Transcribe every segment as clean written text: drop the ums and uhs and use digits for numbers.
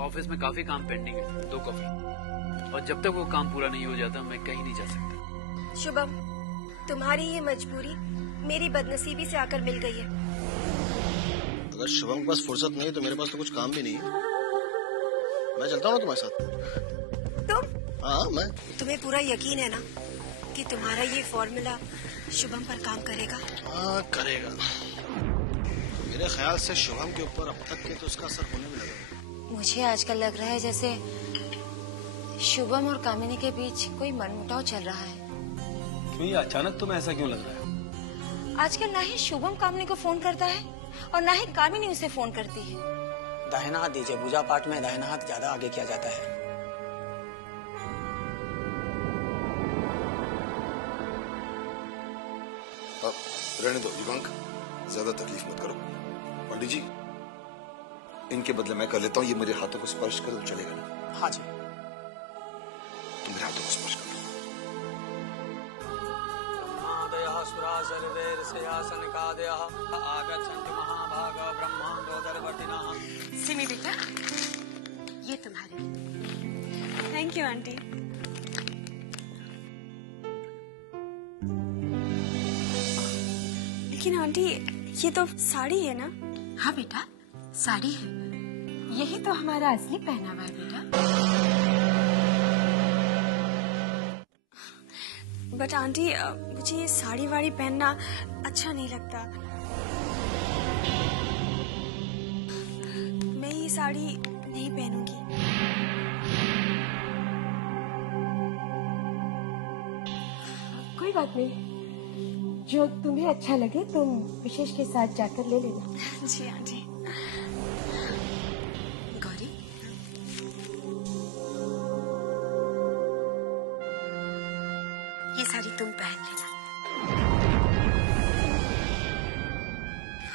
Office में काफी काम पेंडिंग है, 2 कॉफी। और जब तक वो काम पूरा नहीं हो जाता मैं कहीं नहीं जा सकता। शुभम, तुम्हारी ये मजबूरी मेरी बदनसीबी से आकर मिल गई है। अगर शुभम के पास फुर्सत नहीं है तो मेरे पास तो कुछ काम भी नहीं है। मैं चलता हूँ तुम्हारे साथ। तुम? हाँ मैं। तुम्हें पूरा यकीन है ना कि तुम्हारा ये फॉर्मूला शुभम पर काम करेगा? हाँ करेगा। मेरे ख्याल से शुभम के ऊपर अब तक के तो उसका असर होने भी लगा। मुझे आजकल लग रहा है जैसे शुभम और कामिनी के बीच कोई मनमुटाव चल रहा है। क्यों ये अचानक तुम्हें ऐसा क्यों लग रहा है? आजकल ना ही शुभम कामिनी को फोन करता है और ना ही कामिनी उसे फोन करती है। दाहिना हाथ दीजिए, पूजा पाठ में दाहिना हाथ ज्यादा आगे किया जाता है। रहने दो युवांक, ज्यादा तकलीफ मत करो। पंडित जी, इनके बदले मैं कर लेता हूँ। ये मेरे हाथों को स्पर्श करो तो चलेगा ना? हाँ जी। तुम मेरे हाथों को स्पर्श करो। सिमी बेटा, ये तुम्हारे लिए। Thank you aunty. लेकिन आंटी, ये तो साड़ी है ना? हाँ बेटा, साड़ी है। यही तो हमारा असली पहनावा है बेटा। बट आंटी, मुझे ये साड़ी वाड़ी पहनना अच्छा नहीं लगता। मैं ये साड़ी नहीं पहनूंगी। कोई बात नहीं, जो तुम्हें अच्छा लगे तुम विशेष के साथ जाकर ले लेना। जी आंटी। गौरी, ये साड़ी तुम पहन लेना।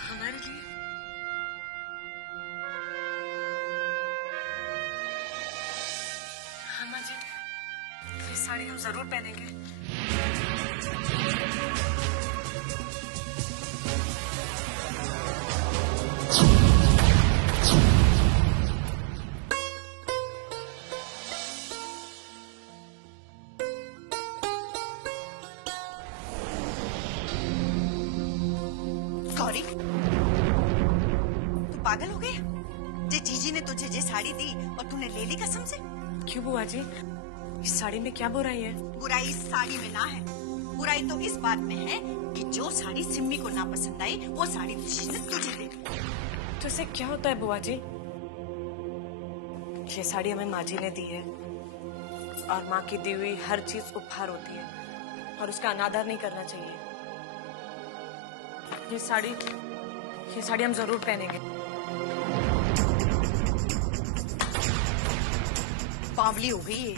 हमारे लिए। हाँ माँ जी, ये साड़ी हम जरूर पहनेंगे। गौरी, तू पागल हो गया? जे जीजी ने तुझे जे साड़ी दी और तूने ले ली कसम से? क्यों बुआ जी, इस साड़ी में क्या बुराई है? बुराई इस साड़ी में ना है, बुराई तो इस बात में है कि जो साड़ी सिम्मी को ना पसंद आई वो साड़ी जीजी ने तुझे दे दी। तो इससे क्या होता है बुआ जी? ये साड़ी हमें माँ जी ने दी है और माँ की दी हुई हर चीज उपहार होती है और उसका अनादर नहीं करना चाहिए। ये साड़ी हम जरूर पहनेंगे। बावली हो गई है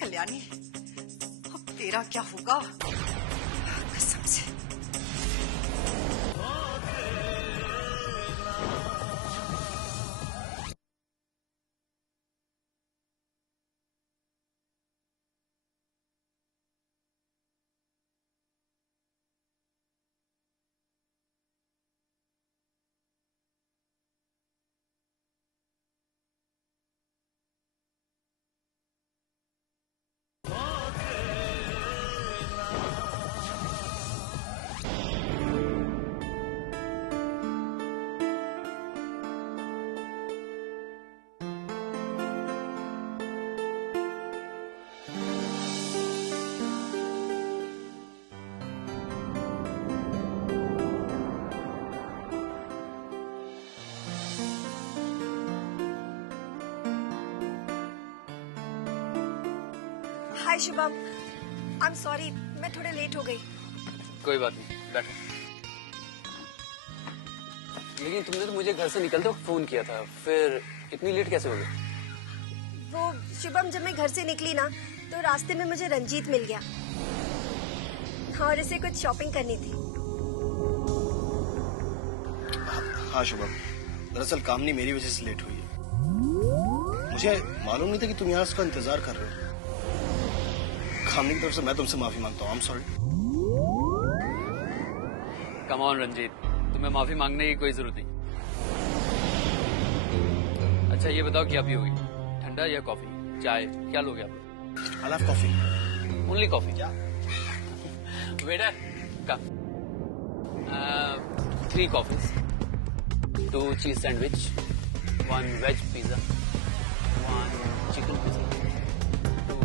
कल्याणी, अब तेरा क्या होगा कसम से। हाय शुभम, आई एम सॉरी, मैं थोड़े लेट हो गई। कोई बात नहीं, बैठो। लेकिन तुमने तो मुझे घर से निकलते वक्त फोन किया था, फिर इतनी लेट कैसे हो गई? वो शुभम, जब मैं घर से निकली ना तो रास्ते में मुझे रंजीत मिल गया और इसे कुछ शॉपिंग करनी थी। हाँ शुभम, दरअसल कामनी मेरी वजह से लेट हुई है। मुझे मालूम नहीं था कि तुम यहाँ उसका इंतजार कर रहे हो। कामनी की तरफ से मैं तुमसे माफी मांगता हूँ। I am sorry. Come on Ranjit, तुम्हें माफी मांगने की कोई जरूरत नहीं। अच्छा ये बताओ क्या पियोगे, ठंडा या कॉफी, चाय, क्या लोगे आप? I love coffee. Only coffee? Waiter come. 3 coffees, 2 cheese sandwich, 1 veg pizza, 1 chicken pizza, 2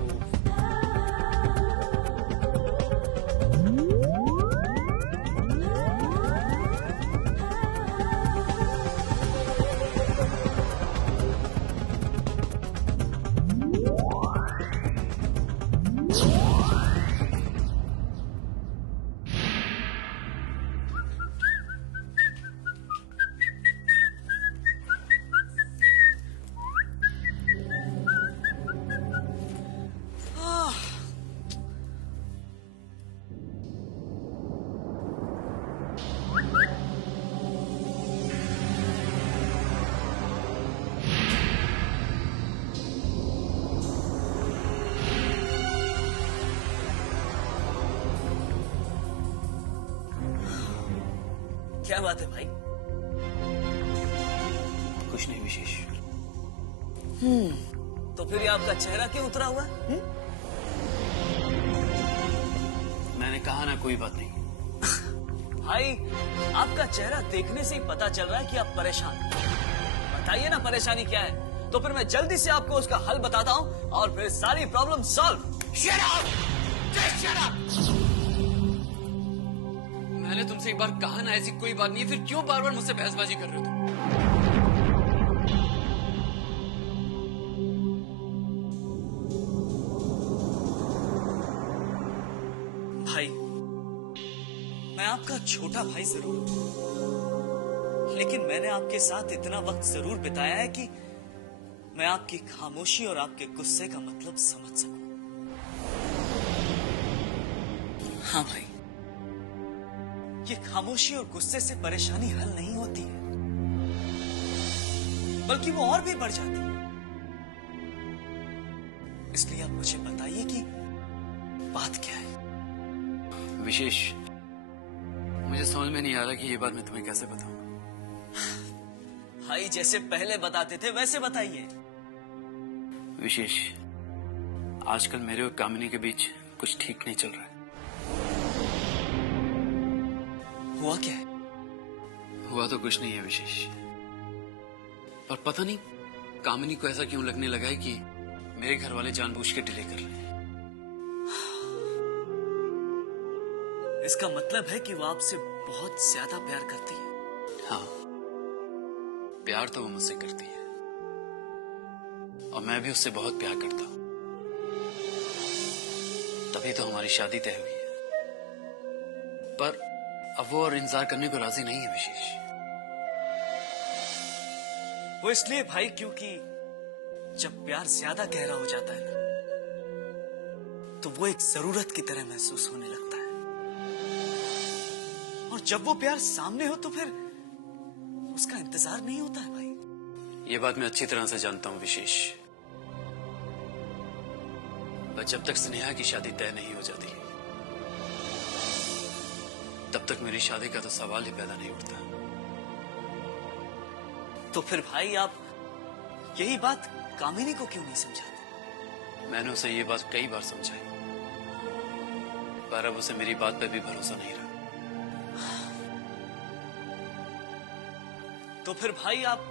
क्या बात है भाई? कुछ नहीं विशेष। तो फिर ये आपका चेहरा क्यों उतरा हुआ है? मैंने कहा ना कोई बात नहीं। भाई आपका चेहरा देखने से ही पता चल रहा है कि आप परेशान हैं। बताइए ना परेशानी क्या है, तो फिर मैं जल्दी से आपको उसका हल बताता हूँ और फिर सारी प्रॉब्लम सॉल्व। मैंने तुमसे एक बार कहा ना ऐसी कोई बात नहीं है, फिर क्यों बार बार मुझसे बहसबाजी कर रहे हो तुम? भाई मैं आपका छोटा भाई जरूर हूं, लेकिन मैंने आपके साथ इतना वक्त जरूर बिताया है कि मैं आपकी खामोशी और आपके गुस्से का मतलब समझ सकूं। हाँ भाई, ये खामोशी और गुस्से से परेशानी हल नहीं होती है, बल्कि वो और भी बढ़ जाती है। इसलिए आप मुझे बताइए कि बात क्या है। विशेष, मुझे समझ में नहीं आ रहा कि ये बात मैं तुम्हें कैसे बताऊं। भाई जैसे पहले बताते थे वैसे बताइए। विशेष, आजकल मेरे और कामिनी के बीच कुछ ठीक नहीं चल रहा है। हुआ क्या है? हुआ तो कुछ नहीं है विशेष, पर पता नहीं कामिनी को ऐसा क्यों लगने लगा है कि मेरे घर वाले जानबूझ के डिले कर रहे हैं। इसका मतलब है कि वो आपसे बहुत ज्यादा प्यार करती है। हाँ, प्यार तो वो मुझसे करती है और मैं भी उससे बहुत प्यार करता हूं, तभी तो हमारी शादी तय हुई है। पर अब वो और इंतजार करने को राजी नहीं है विशेष। वो इसलिए भाई क्योंकि जब प्यार ज्यादा गहरा हो जाता है ना, तो वो एक जरूरत की तरह महसूस होने लगता है, और जब वो प्यार सामने हो तो फिर उसका इंतजार नहीं होता है भाई। ये बात मैं अच्छी तरह से जानता हूं विशेष, पर जब तक स्नेहा की शादी तय नहीं हो जाती तब तक मेरी शादी का तो सवाल ही पैदा नहीं उठता। तो फिर भाई आप यही बात कामिनी को क्यों नहीं समझाते? मैंने उसे ये बात कई बार समझाई, पर अब उसे मेरी बात पर भी भरोसा नहीं रहा। तो फिर भाई आप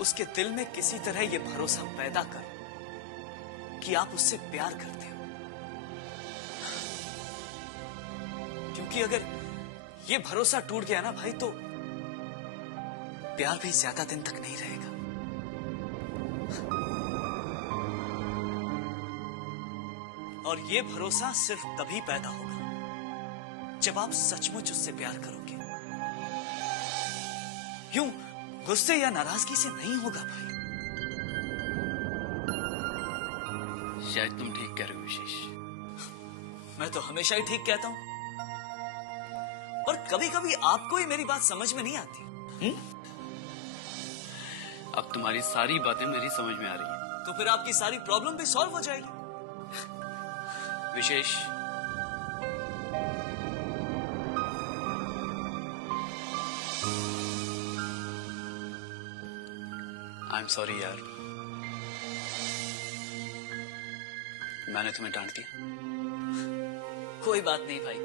उसके दिल में किसी तरह ये भरोसा पैदा करो कि आप उससे प्यार करते हो, क्योंकि अगर ये भरोसा टूट गया ना भाई, तो प्यार भी ज्यादा दिन तक नहीं रहेगा। और ये भरोसा सिर्फ तभी पैदा होगा जब आप सचमुच उससे प्यार करोगे। यूं गुस्से या नाराजगी से नहीं होगा भाई। शायद तुम ठीक कह रहे हो विशेष। मैं तो हमेशा ही ठीक कहता हूं, और कभी कभी आपको ही मेरी बात समझ में नहीं आती। अब तुम्हारी सारी बातें मेरी समझ में आ रही हैं। तो फिर आपकी सारी प्रॉब्लम भी सॉल्व हो जाएगी। विशेष, आई एम सॉरी यार, मैंने तुम्हें डांट दिया। कोई बात नहीं भाई,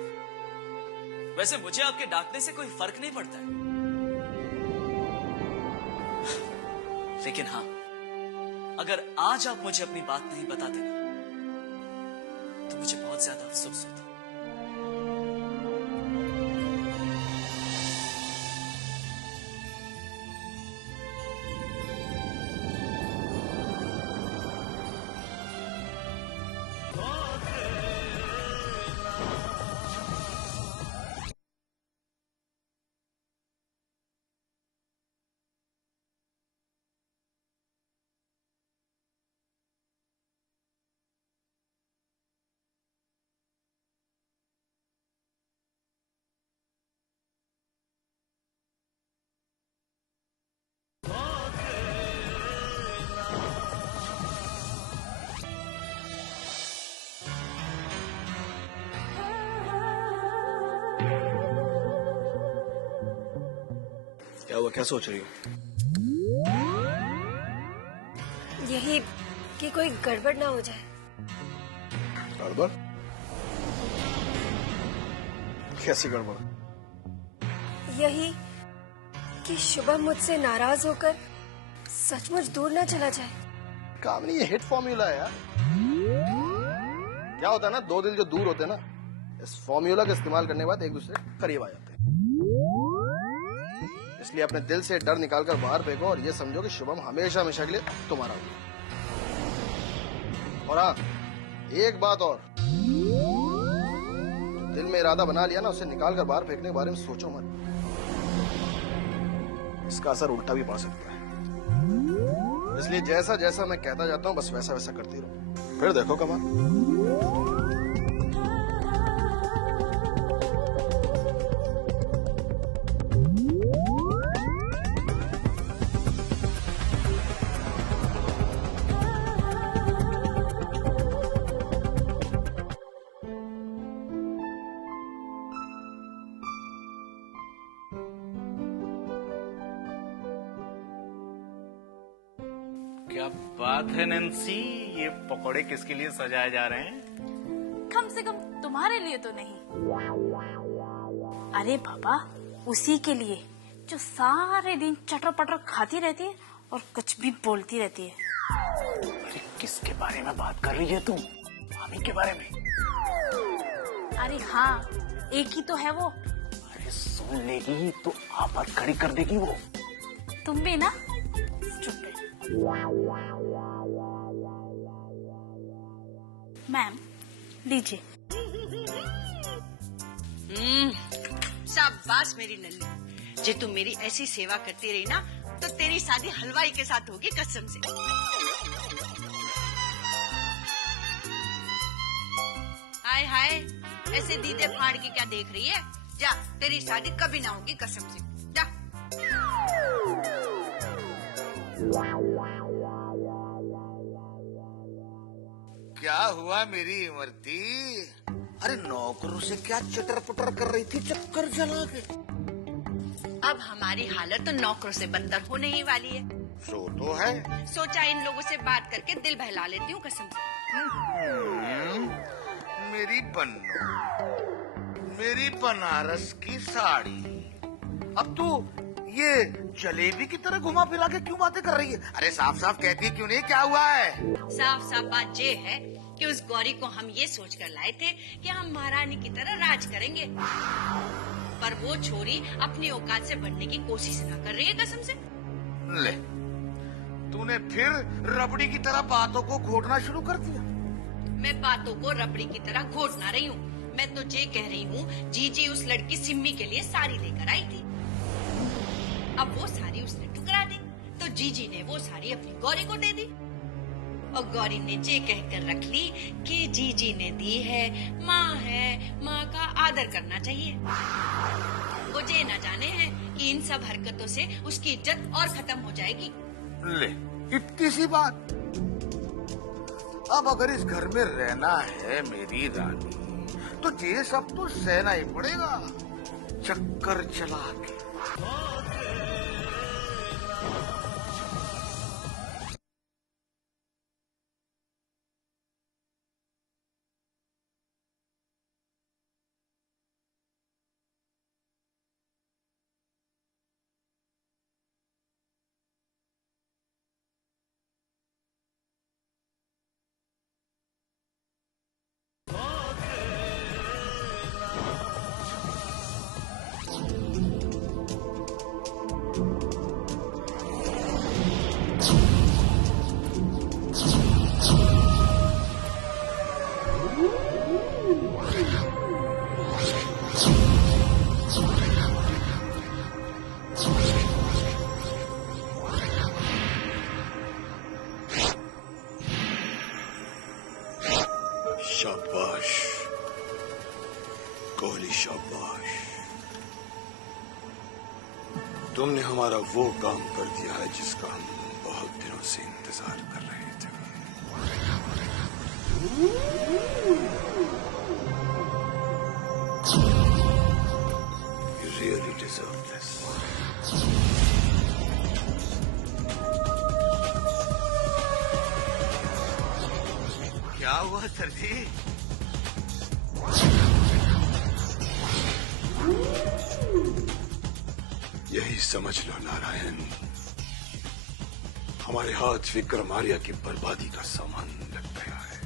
वैसे मुझे आपके डांटने से कोई फर्क नहीं पड़ता है। लेकिन हाँ, अगर आज आप मुझे अपनी बात नहीं बताते ना, तो मुझे बहुत ज्यादा अफसोस होता। क्या हुआ, क्या सोच रही हो? यही कि कोई गड़बड़ ना हो जाए। गड़बड़? कैसी गड़बड़? यही कि शुभम मुझसे नाराज होकर सचमुच दूर ना चला जाए। कामनी, ये हिट फॉर्मूला है यार। क्या होता है ना, दो दिल जो दूर होते हैं ना, इस फॉर्मूला का इस्तेमाल करने के बाद एक दूसरे के करीब आ जाते हैं। इसलिए अपने दिल से डर निकालकर बाहर फेंको और ये समझो कि शुभम हमेशा हमेशा के लिए तुम्हारा होगा। और हाँ, एक बात और, दिल में इरादा बना लिया ना, उसे निकाल कर बाहर फेंकने के बारे में सोचो मत। इसका असर उल्टा भी पड़ सकता है। इसलिए जैसा जैसा मैं कहता जाता हूँ, बस वैसा वैसा करती रहो, फिर देखो कमाल। क्या बात है नैन्सी, ये पकोड़े किसके लिए सजाए जा रहे हैं? कम से कम तुम्हारे लिए तो नहीं। अरे बाबा, उसी के लिए जो सारे दिन चटर पटर खाती रहती है और कुछ भी बोलती रहती है। अरे किसके बारे में बात कर रही है तुम? मामी के बारे में? अरे हाँ, एक ही तो है वो। अरे सुन लेगी तो आफत खड़ी कर देगी वो। तुम भी ना? स्टूपिड। मैम लीजिए। शाबाश मेरी नल्ली, जे तुम मेरी ऐसी सेवा करती रही ना, तो तेरी शादी हलवाई के साथ होगी, कसम से। हाय हाय, ऐसे दीदे फाड़ के क्या देख रही है? जा, तेरी शादी कभी ना होगी, कसम से। जा। क्या हुआ मेरी इमरती? अरे नौकरों से क्या चटर पटर कर रही थी चक्कर चला के? अब हमारी हालत तो नौकरों से बदतर होने ही वाली है। सो तो है। सोचा इन लोगों से बात करके दिल बहला लेती हूँ, कसम से। मेरी बन्नो, मेरी बनारस की साड़ी, अब तू ये जलेबी की तरह घुमा फिरा के क्यों बातें कर रही है? अरे साफ साफ कहती क्यों नहीं, क्या हुआ है? साफ साफ बात ये है कि उस गौरी को हम ये सोच कर लाए थे कि हम महारानी की तरह राज करेंगे, पर वो छोरी अपनी औकात से बढ़ने की कोशिश न कर रही है, कसम से। ले, तूने फिर रबड़ी की तरह बातों को घोटना शुरू कर दिया। मैं बातों को रबड़ी की तरह घोट ना रही हूँ, मैं तो ये कह रही हूँ, जीजी उस लड़की सिम्मी के लिए साड़ी लेकर आई थी। अब वो साड़ी उसने ठुकरा दी, तो जीजी ने वो साड़ी अपनी गौरी को दे दी, और गौरी ने ये कहकर रख ली कि जीजी ने दी है, माँ का आदर करना चाहिए। वो ये न जाने हैं कि इन सब हरकतों से उसकी इज्जत और खत्म हो जाएगी। ले, इतनी सी बात। अब अगर इस घर में रहना है मेरी रानी, तो ये सब तो सहना ही पड़ेगा, चक्कर चला के। शाबाश, तुमने हमारा वो काम कर दिया है जिसका हम बहुत दिनों से इंतजार कर रहे थे। You really deserve this. क्या हुआ सर जी? यही समझ लो नारायण, हमारे हाथ विक्रम आर्या की बर्बादी का सामान लग गया है।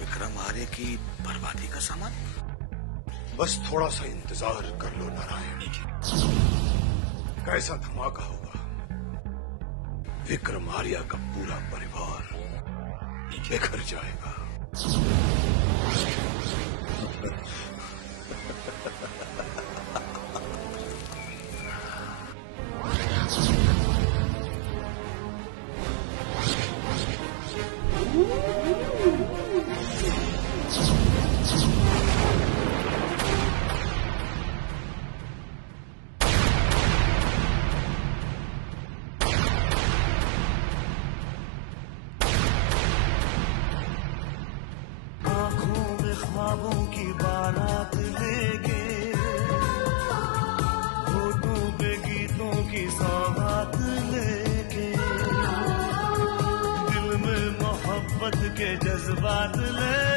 विक्रम आर्य की बर्बादी का सामान? बस थोड़ा सा इंतजार कर लो नारायण, कैसा धमाका होगा। विक्रम आर्या का पूरा परिवार बिखर जाएगा। ख्वाबों की बारात लेके, होठों पे गीतों की सौगात लेके, दिल में मोहब्बत के जज्बात ले